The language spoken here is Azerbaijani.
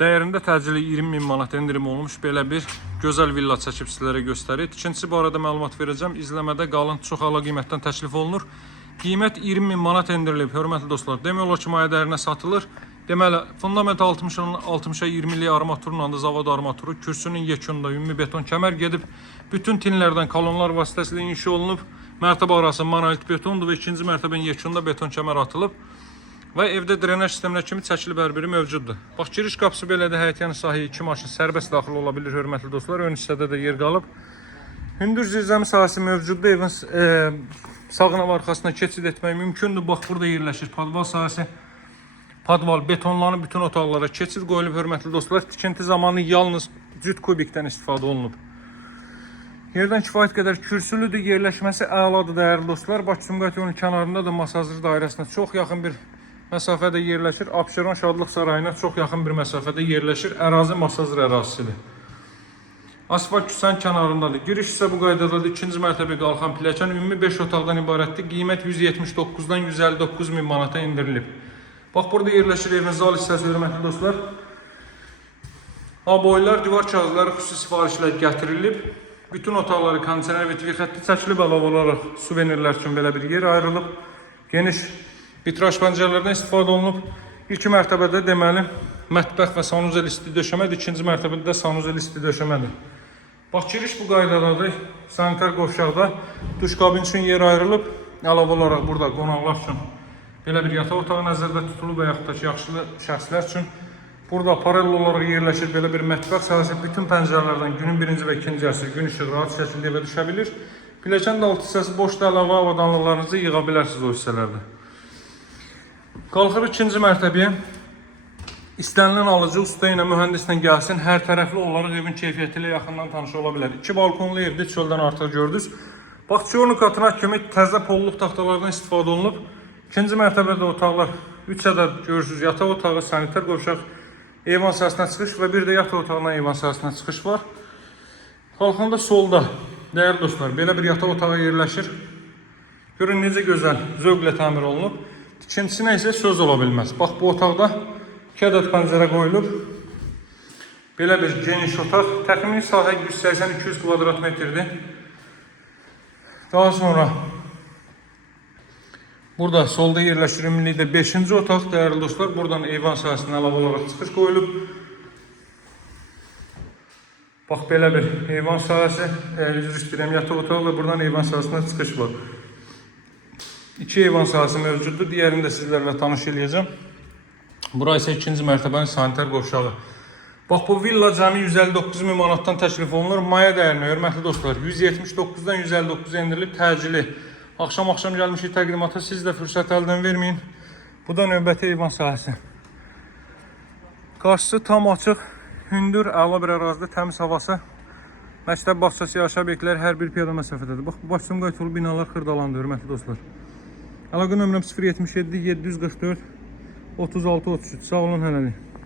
Dəyərində təcili 20.000 manat endirim olmuş belə bir gözəl villa çəkib sizlərə göstərir. Tikinti barədə məlumat verəcəm. İzləmədə qalın, çox əla qiymətdən təklif olunur. Qiymət 20.000 manat endirilib, hörmətli dostlar. Demək olar ki, maya dəyərinə satılır. Deməli, fundament 60'a 20'lik armaturla da zavod armaturu, kürsünün yekunda ümumi beton kəmər gedib. Bütün tinlərdən kolonlar vasitəsilə inşa olunub. Mərtəbə arası monolit betondur və ikinci mərtəbənin yekunda beton kəmər atılıb. Və evdə drenaj sisteminə kimi çəkili bər-biri mövcuddur. Bax, giriş qapısı belədir, həyətyanı sahəyə 2 maşın sərbəst daxil ola bilir, hörmətli dostlar. Ön hissədə də yer qalıb. Hündür zirzəmi sahəsi mövcuddur. Evin sağına və arxasına keçid etmək mümkündür. Bax, burada yerləşir padval sahəsi. Padval betonlanıb, bütün otaqlara keçid qoyulub, hörmətli dostlar. Tikinti zamanı yalnız cüt kubikdən istifadə olunub. Yerdən kifayət qədər kürsülüdür, yerləşməsi əladır dəyərli dostlar. Bakı-Sumqayıt yolunun kənarında da Masazır dairəsinə çox yaxın bir məsafədə yerləşir. Abşeron Şadlıq Sarayına çox yaxın bir məsafədə yerləşir. Ərazi Masazır ərazisidir. Asfalt küçənin kənarındadır. Giriş isə bu qaydadadır. İkinci mərtəbə qalxan pilləkən ümumi 5 otaqdan ibarətdir. Qiymət 179'dan 159.000 manata endirilib. Bax, burada yerləşir evin zal hissəsi, hörmətli dostlar. Aboylar, divar kağızları xüsusi sifarişlər gətirilib. Bütün otaqları kondisioner və TV xətti çəkilib, əlavə olaraq suvenirlər üçün belə bir yer ayrılıb. Geniş vitraj pəncərələrdən istifadə olunub. İlk mərtəbədə deməli mətbəx və sanuzel isti döşəmədir. İkinci mərtəbədə də sanuzel isti döşəmədir. Bax, giriş bu qaydadadır. Sanitar qovşaqda duş kabin üçün yer ayrılıb. Əlavə olaraq burada qonaqlar üçün belə bir yataq otağı nəzərdə tutulub və yaxud da ki, yaxşılı şəxslər üçün. Burada paralel olaraq yerləşir belə bir mətbəx sahəsi. Bütün pəncərələrdən günün birinci və ikinci yarısı gün işığı rahat şəkildə evə düşə bilir. Pilləkənin alt hissəsi boşda, əlavə avadanlıqlarınızı yığa bilərsiniz o hissələrdə. Qalxır ikinci mərtəbəyə. İstənilən alıcı usta ilə, mühəndislə gəlsin. Hər tərəfli olaraq evin keyfiyyəti ilə yaxından tanış ola bilər. 2 balkonlu evdə çöldən artıq gördünüz. Bax, çölün qatına kimi təzə polluq taxtalardan istifadə olunub. İkinci mərtəbədə otaqlar 3 ədəd görürsünüz. Yataq otağı, sanitar qovşaq, eyvan sahəsinə çıxış və bir də yataq otağına eyvan sahəsinə çıxış var. Qalxanda solda, dəyərli dostlar, belə bir yataq otağı yerləşir. Görün necə gözəl, zövqlə təmir olunub. Tikintisinə isə söz ola bilməz. Bax, bu otaqda 2 ədəd pəncərə qoyulub. Belə bir geniş otaq. Təxmini sahə 180-200 kvadrat metrdir. Daha sonra burada solda yerləşir ümumilikdə 5-ci otaq, dəyərli dostlar. Buradan eyvan sahəsindən əlavə olaraq çıxış qoyulub. Bax, belə bir eyvan sahəsi, üzr istəyirəm, yataq otağı və buradan eyvan sahəsindən çıxış var. 2 eyvan sahəsi mövcuddur. Digərini də sizlərlə tanış eləyəcəm. Bura isə ikinci mərtəbənin sanitar qovşağı. Bax, bu villa cəmi 159.000 manatdan təklif olunur. Maya dəyərinə, hörmətli dostlar, 179'dan 159 endirilib, təcili. Axşam gəlmişik təqdimata, siz də fürsət əldən verməyin. Bu da növbəti eyvan sahəsi. Qarşısı tam açıq, hündür, əla bir ərazidə, təmiz havası. Məktəb bağçası, yaşa obyektləri hər bir piyada məsafədədir. Bax, bu Bakı-Sumqayıt yolu binalar xırdalandı, hörmətli dostlar. Əlaqə nömrəm 077 744 36 33. Sağ olun, hələlik.